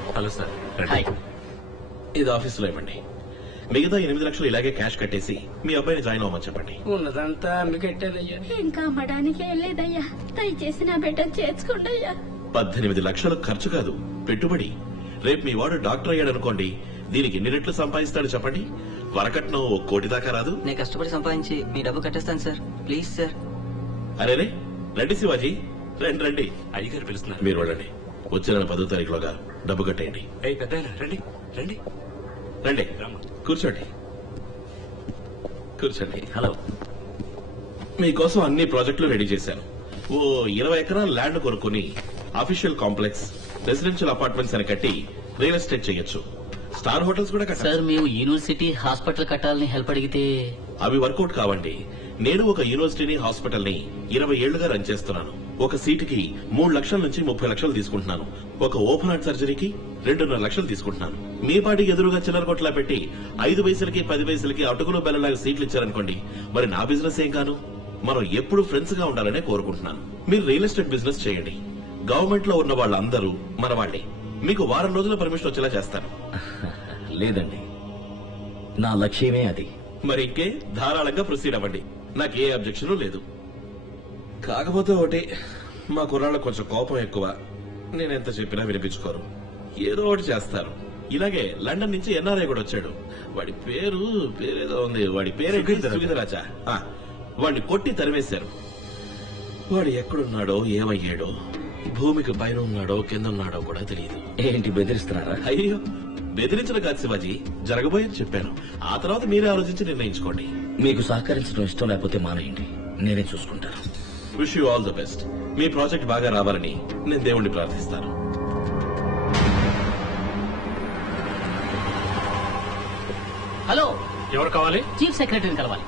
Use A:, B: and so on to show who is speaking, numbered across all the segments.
A: Hello sir.
B: Hi.
C: ఇది ఆఫీసులో ఇవ్వండి. మిగతా 8 లక్షలు ఇలాగే క్యాష్ కట్టేసి మీ అబ్బాయిని జాయిన్ అవ్వమని చెప్పండి.
B: ఉన్నదంతా అమ్మికెట్టేదయ్యా.
D: ఇంకా అమ్మడానికి ఏం లేదయ్యా. దయచేసి నా బిడ్డ చేర్చుకోండి అయ్యా.
C: 18 లక్షలు ఖర్చు కాదు, పెట్టుబడి. రేపు మీ వాడు డాక్టర్ అయ్యాడు అనుకోండి, దీనికి ఎన్ని రెట్లు సంపాదిస్తాడు చెప్పండి? వరకట్నం 1 కోటి దాకా రాదు.
E: నేను కష్టపడి సంపాదించి మీ డబ్బు కట్టేస్తాను సార్. Please sir.
C: అరేరే రండి శివాజీ, రండి రండి.
A: అయ్యగారు పిలుస్తున్నారు.
C: మీరు వెళ్ళండి. వచ్చే నెల 10వ తారీఖులోగా డబ్బు కట్టేయండి.
A: పెద్ద రండి రండి
C: రండి, కూర్చోండి కూర్చోండి.
A: హలో.
C: మీకోసం అన్ని ప్రాజెక్టులు రెడీ చేశాను. ఓ 20 ఎకరాల ల్యాండ్ కొనుక్కుని అఫీషియల్ కాంప్లెక్స్, రెసిడెన్షియల్ అపార్ట్మెంట్స్ అని కట్టి రియల్ ఎస్టేట్ చేయొచ్చు. స్టార్ హోటల్స్ కూడా కట్టాలి.
F: సార్ మేము యూనివర్సిటీ హాస్పిటల్ కట్టాలని హెల్ప్ అడిగితే
C: అవి వర్కౌట్ కావండి. నేను ఒక యూనివర్సిటీని, హాస్పిటల్ ని 20 ఏళ్లుగా రన్ చేస్తున్నాను. ఒక సీటుకి 3 లక్షల నుంచి 30 లక్షలు తీసుకుంటున్నాను. ఒక ఓపెన్ హార్ట్ సర్జరీకి 2.5 లక్షలు తీసుకుంటున్నాను. మీ పాటికి ఎదురుగా చిల్లర కొట్లా పెట్టి 5 పైసలకి 10 పైసలకి అటుకులు బెల్లలాగా సీట్లు ఇచ్చారనుకోండి, మరి నా బిజినెస్ ఏం కాను? మనం ఎప్పుడు ఫ్రెండ్స్ గా ఉండాలనే కోరుకుంటున్నాను. మీరు రియల్ ఎస్టేట్ బిజినెస్ చేయండి. గవర్నమెంట్ లో ఉన్న వాళ్ళందరూ మన వాళ్లే. మీకు వారం రోజుల పర్మిషన్ వచ్చేలా చేస్తాను.
G: లేదండి, నా లక్ష్యమే అది.
C: మరి ఇంకే ధారాళంగా ప్రొసీడ్ అవ్వండి. నాకే అబ్జెక్షన్ లేదు. కాకపోతే ఒకటి, మా కుర్రాళ్ళకు కొంచెం కోపం ఎక్కువ. నేనెంత చెప్పినా వినిపించుకోరు, ఏదో ఒకటి చేస్తారు. ఇలాగే లండన్ నుంచి ఎన్ఆర్ఐ కూడా వచ్చాడు. వాడి పేరేదో ఉంది. వాడి పేరు సుగీధరాజా. వాడిని కొట్టి తరివేశారు. వాడు ఎక్కడున్నాడో, ఏమయ్యాడో, భూమికి పైన ఉన్నాడో కింద ఉన్నాడో కూడా తెలియదు.
G: ఏంటి బెదిరిస్తున్నారా?
C: అయ్యో, బెదిరించడం కాదు శివాజీ, జరగబోయేది చెప్పాను. ఆ తర్వాత మీరే ఆలోచించి నిర్ణయించుకోండి.
G: మీకు సహకరించడం ఇష్టం లేకపోతే మానేయండి, నేనే చూసుకుంటాను.
C: Wish you all the best. మీ ప్రాజెక్ట్ బాగా రావాలని నేను దేవుణ్ణి ప్రార్థిస్తాను.
F: హలో,
A: ఎవరు కావాలి?
F: చీఫ్ సెక్రటరీని కలవాలి.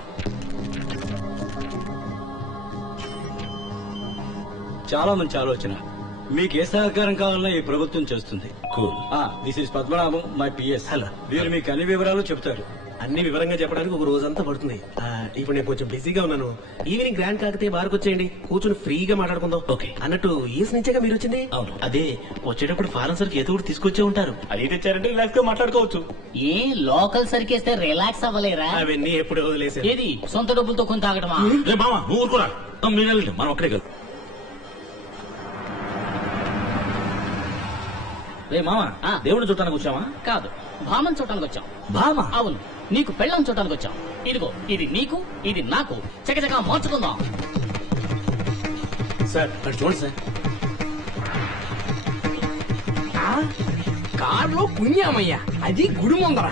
B: చాలా మంచి ఆలోచన. మీకు ఏ సహకారం కావాలన్నా ఈ ప్రభుత్వం చేస్తుంది.
G: Cool.
B: This is Padmanabham, my PS. Hello. వీరు మీకు అన్ని వివరాలు చెప్తారు.
H: అన్ని వివరంగా చెప్పడానికి ఒక రోజంతా పడుతుంది. ఇప్పుడు నేను కొంచెం బిజీగా ఉన్నాను. ఈవినింగ్ గ్రాండ్ కాకతే బార్కు వచ్చేయండి, కూర్చొని ఫ్రీగా మాట్లాడుకుందాం.
G: ఓకే.
H: అన్నట్టు ఈస్ నుంచేగా మీరు వచ్చింది?
G: అవును.
H: అదే వచ్చేటప్పుడు ఫారెన్ సరికి ఏదో ఒకటి తీసుకొచ్చే ఉంటారు. అది తెచ్చారంటే రిలాక్స్ గా మాట్లాడుకోవచ్చు.
F: ఏ లోకల్ సరికేస్తే రిలాక్స్ అవ్వలేరా?
H: అవన్నీ ఎప్పుడు వదిలేసారు.
F: ఏది సొంత డబ్బులతో కొని తాగటమా?
G: మామా నువ్వు ఊరుకోరా, మీరు వెళ్ళండి, మనం అక్కడే కదా. రే మామా, దేవుడిని చూడటానికి వచ్చావా?
F: కాదు, భామన్ చూడటానికి వచ్చాం.
G: భామా?
F: అవును, నీకు పెళ్ళం చూడటానికి వచ్చాం. ఇదిగో, ఇది నీకు, ఇది నాకు. చకచకా మార్చుకుందాం.
H: సార్ అటు చూడండి సార్.
B: కారులో పుణ్యామయ్యా, అది గుడి ముందర.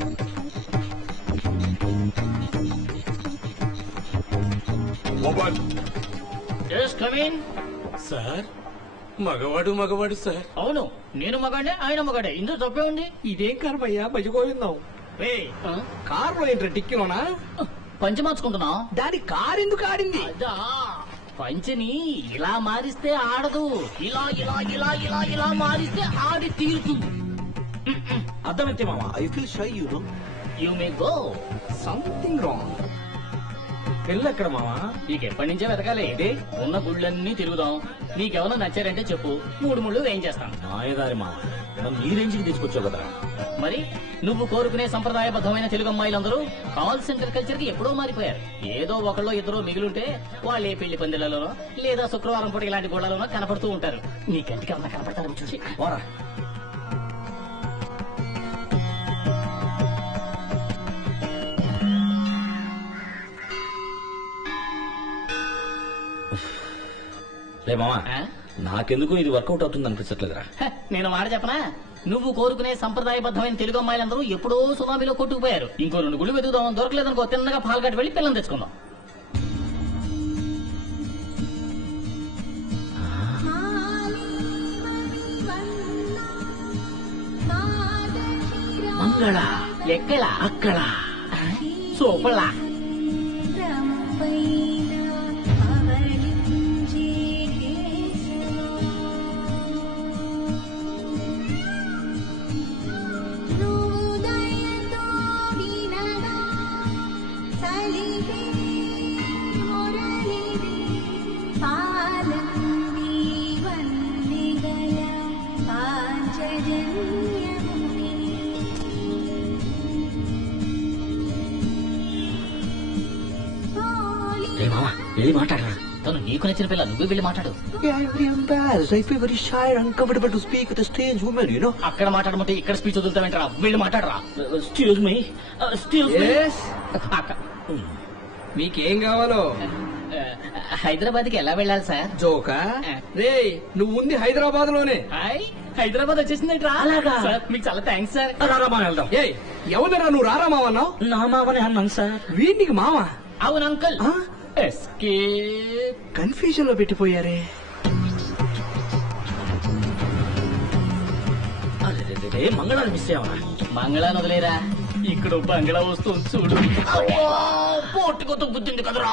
H: సార్ మగవాడు సార్.
F: అవును, నేను మగాడే, ఆయన మగాడే. ఇందులో తప్పే ఉంది.
B: ఇదేం కర్మయ్యా, భజగోవిందాం. కారులో ఏంట్రా టిక్కిలోనా?
F: పంచి మార్చుకుంటున్నా.
B: దాని కారు ఎందుకు ఆడింది?
F: అదా, పంచిని ఇలా మారిస్తే ఆడదు, ఇలా ఇలా ఇలా ఇలా ఇలా మారిస్తే ఆడి తీరుతుంది.
G: అర్థమైతే మామా.
H: I feel shy you know.
F: You may go.
B: Something wrong. పెళ్ళి ఎక్కడ మామా?
F: నీకు ఎప్పటి నుంచే వెతకాలి. ఉన్న గుళ్ళన్నీ తిరుగుదాం. నీకెవరో నచ్చారంటే చెప్పు, 3 ముళ్ళు వేయించేస్తాను.
G: నాయదారి మామా, నన్ను ఈ రేంజ్కి తీసుకొచ్చావు కదా.
F: మరి నువ్వు కోరుకునే సంప్రదాయబద్ధమైన తెలుగు అమ్మాయిలందరూ కాల్ సెంటర్ కల్చర్ కి ఎప్పుడో మారిపోయారు. ఏదో ఒకళ్ళో ఇద్దరో మిగిలింటే వాళ్ళే పెళ్లి పందిళ్లలోనో లేదా శుక్రవారం పూట ఇలాంటి గోళ్లలోనో కనపడుతూ ఉంటారు. నీ కంటికి అలా కనపడతారు చూసి.
G: పోరా. రే మామా, నాకెందుకు ఇది వర్కౌట్ అవుతుంది అనిపించట్లేదురా.
F: నేను మాట చెప్పనా, నువ్వు కోరుకునే సంప్రదాయబద్ధమైన తెలుగు అమ్మాయిలందరూ ఎప్పుడో సునామీలో కొట్టుకుపోయారు. ఇంకో 2 గుళ్ళు వెతుకుదాం, దొరకలేదనుకో తిన్నగా పాల్గట్ వెళ్లి పిల్లలు తెచ్చుకుందాం.
G: మంగళ
F: ఎక్కడ?
G: అక్కడ
F: సూపర్లా.
D: పాలంది వన్నెగల పాంచజన్య
G: వెళ్ళి మాట్లాడరా.
F: తను నీకు నచ్చిన పిల్ల, నువ్వే వెళ్ళి మాట్లాడు.
I: Yeah, I'm very embarrassed. I feel very shy and uncomfortable to speak with a strange woman, you know.
F: అక్కడ మాట్లాడమంటే ఇక్కడ స్పీచ్ వదులుతావేంట్రా? వెళ్ళి మాట్లాడరా.
G: Excuse me, excuse me.
F: అక్క,
J: మీకేం కావాలో?
F: హైదరాబాద్ కి ఎలా వెళ్ళాలి సార్?
J: జోకా రే, నువ్వు ఉంది హైదరాబాద్ లోనే.
F: హాయ్, హైదరాబాద్ వచ్చేసిందంట్రా.
G: అలాగా?
F: సార్ మీకు చాలా థ్యాంక్స్ సార్.
G: రామా వెళ్దాం.
J: ఏ ఎవరిరా నువ్వు రారా మావన్నావు?
G: నా మామనే అన్నాను సార్.
J: వీడికి మావా?
F: అవును అంకుల్. ఎస్కేప్.
I: కన్ఫ్యూజన్ లో పెట్టిపోయారే.
G: అరే మంగళాన్ని మిస్ అయ్యావా?
F: మంగళాన్ని వదిలేరా, ఇక్కడ బంగ్లా వస్తుంది చూడు. పోటుకొతో గుద్దింది కదరా.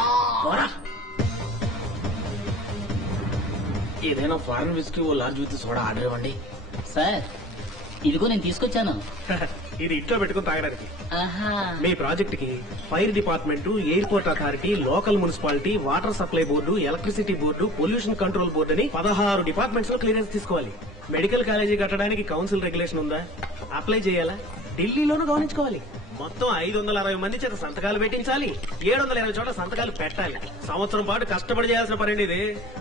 H: ఏదైనా ఫారెన్ విస్కీ ఓ లార్జ్ విత్ సోడా ఆర్డర్ ఇవ్వండి.
F: సార్ ఇదిగో నేను తీసుకొచ్చాను.
H: ఇది ఇంట్లో పెట్టుకుని తాగడానికి.
F: ఆహా.
H: మీ ప్రాజెక్ట్ కి fire department, airport authority, local municipality, water supply board, electricity board, pollution control board అని 16 డిపార్ట్మెంట్స్ లో క్లియరెన్స్ తీసుకోవాలి. మెడికల్ కాలేజీ కట్టడానికి కౌన్సిల్ రెగ్యులేషన్ ఉందా? అప్లై చేయాలా? ఢిల్లీలోనూ గమనించుకోవాలి. మొత్తం 560 మంది చేత సంతకాలు పెట్టించాలి. 720 చోట్ల సంతకాలు పెట్టాలి. సంవత్సరం పాటు కష్టపడి చేయాల్సిన పని ఇది.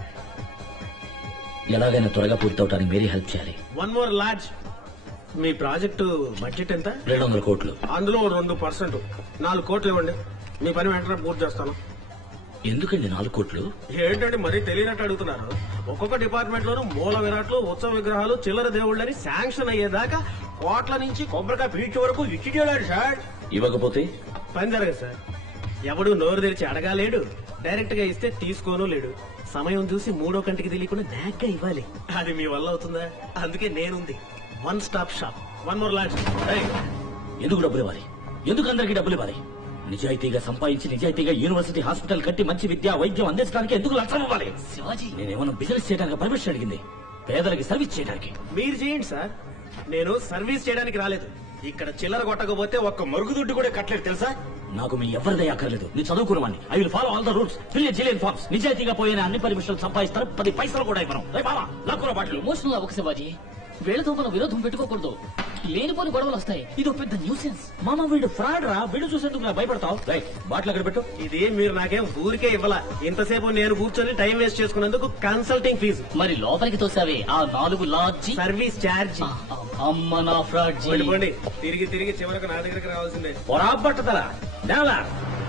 G: ఎలాగైనా త్వరగా పూర్తవటానికి మీరే హెల్ప్ చేయాలి.
H: One more large. మీ ప్రాజెక్టు బడ్జెట్ ఎంత?
G: 200 కోట్లు.
H: అందులో 2%, 4 కోట్లు ఇవ్వండి. మీ పని వెంటనే పూర్తి చేస్తాను.
G: ఎందుకండి 4 కోట్లు?
H: ఏంటంటే మరీ తెలియనట్టు అడుగుతున్నారు. ఒక్కొక్క డిపార్ట్మెంట్ లోనూ మూల విరాట్లు, ఉత్సవ విగ్రహాలు, చిల్లర దేవుళ్ళని శాంక్షన్ అయ్యేదాకా కోట్ల నుంచి కొబ్బరికాయ పీచు వరకు ఇచ్చి సార్.
G: ఇవ్వకపోతే
H: పని జరగదు సార్. ఎవడు నోరు తెరిచి అడగాలేడు, డైరెక్ట్ గా ఇస్తే తీసుకోను లేడు. సమయం చూసి మూడో కంటికి తెలియకుండా నాగ్గా ఇవ్వాలి. అది మీ వల్ల అవుతుందా? అందుకే నేనుంది. One stop shop. One more launch.
G: ఎందుకు డబ్బులు ఇవ్వాలి? ఎందుకు అందరికీ డబ్బులు ఇవ్వాలి? నిజాయితీగా సంపాదించి నిజాయితీగా యూనివర్సిటీ హాస్పిటల్ కట్టి మంచి విద్య వైద్యం అందించడానికి ఎందుకు లక్షలు ఇవ్వాలి?
F: శివాజీ,
G: నేనేమన్నా బిజినెస్ చేయడానికి పర్మిషన్ అడిగింది, పేదలకి సర్వీస్ చేయడానికి.
H: మీరు చేయండి సార్, నేను సర్వీస్ చేయడానికి రాలేదు. ఇక్కడ చిల్లర కొట్టకపోతే ఒక్క మరుగుదొడ్డు కూడా కట్టలేదు తెలుసా?
G: నాకు మీ ఎవరిదే అక్కర్లేదు. నీ చదువుకున్నవాడిని. I will follow all the rules, fill jillion forms. నిజాయితీగా పోయిన అన్ని పర్మిషన్లు సంపాదిస్తారు, 10 పైసలు కూడా ఇవ్వను. లక్కుల బాటలు.
F: ఎమోషనల్ అవ్వక శివాజీ. వీళ్ళతో మనం విరోధం పెట్టుకోకూడదు. లేనిపోని గొడవలు వస్తాయి. ఇది ఒక పెద్ద న్యూసెన్స్.
G: మామ వీడు ఫ్రాడ్ రా. వీడు చూసేందుకు నాకు భయపడతావు. బాటిల్ అక్కడ పెట్టు.
H: ఇది మీరు నాకేం ఊరికే ఇవ్వాల. ఇంతసేపు నేను కూర్చొని టైం వేస్ట్ చేసుకున్నందుకు కన్సల్టింగ్ ఫీజు.
F: మరి లోపలికి తోసావే ఆ 4 లార్జీ
H: సర్వీస్ ఛార్జ్.
F: అమ్మ నా ఫ్రాడ్ జీ.
H: పట్టుకోండి. తిరిగి తిరిగి చివరకు నా దగ్గరికి రావాల్సిందే.
G: పొరా పట్టదల దేవా.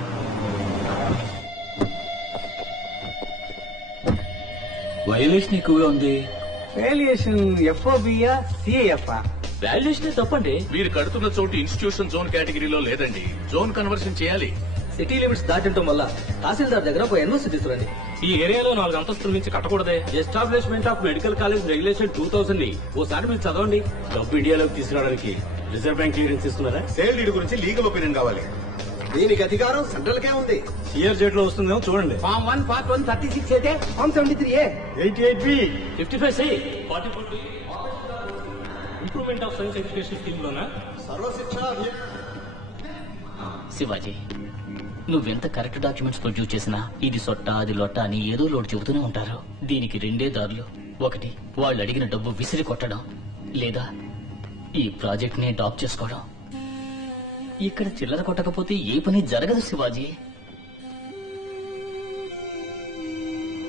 G: వైలేషన్ ఎక్కువగా ఉంది.
I: వేలియేషన్ ఎఫ్ఓబియా సిఏఎఫ్
G: వాల్యుయేషన్ తప్పండి.
A: మీరు కడుతున్న చోటు ఇన్స్టిట్యూషన్ జోన్ కేటగిరీలో లేదండి. జోన్ కన్వర్షన్ చేయాలి.
J: సిటీ లిమిట్స్ దాటడం వల్ల తహసీల్దార్ దగ్గర ఒక ఎన్ఓసి తీసుకురండి.
A: ఈ ఏరియాలో 4 అంతస్తుల నుంచి కట్టకూడదే.
B: Establishment of medical college regulation 2000 ఓసారి మీరు చదవండి. డబ్బు ఇండియాలోకి తీసుకురావడానికి రిజర్వ్ బ్యాంక్ క్లియరెన్స్ ఇస్తున్నారా?
I: సేల్ డీడ్ గురించి లీగల్ ఒపీనియన్ కావాలి. దీనికి అధికారం సెంట్రల్ కే ఉంది.
B: సిఆర్ జెడ్ లో వస్తుందేమో చూడండి.
J: ఫామ్ 1 పార్ట్ 1 36 అయితే form 73A
B: 88B 55C 40 improvement of science education scheme లోనా?
I: సర్వశిక్ష అభియాన్.
F: శివాజీ, నువ్వెంత కరెక్ట్ డాక్యుమెంట్స్ ప్రొడ్యూస్ చేసినా ఇది సొట్ట అది లొట్ట అని ఏదో లోటు చెబుతూనే ఉంటారు. దీనికి 2 దారులు. ఒకటి, వాళ్ళు అడిగిన డబ్బు విసిరి కొట్టడం, లేదా ఈ ప్రాజెక్ట్ ని డాప్ చేసుకోవడం. ఇక్కడ చిల్లర కొట్టకపోతే ఏ పని జరగదు శివాజీ.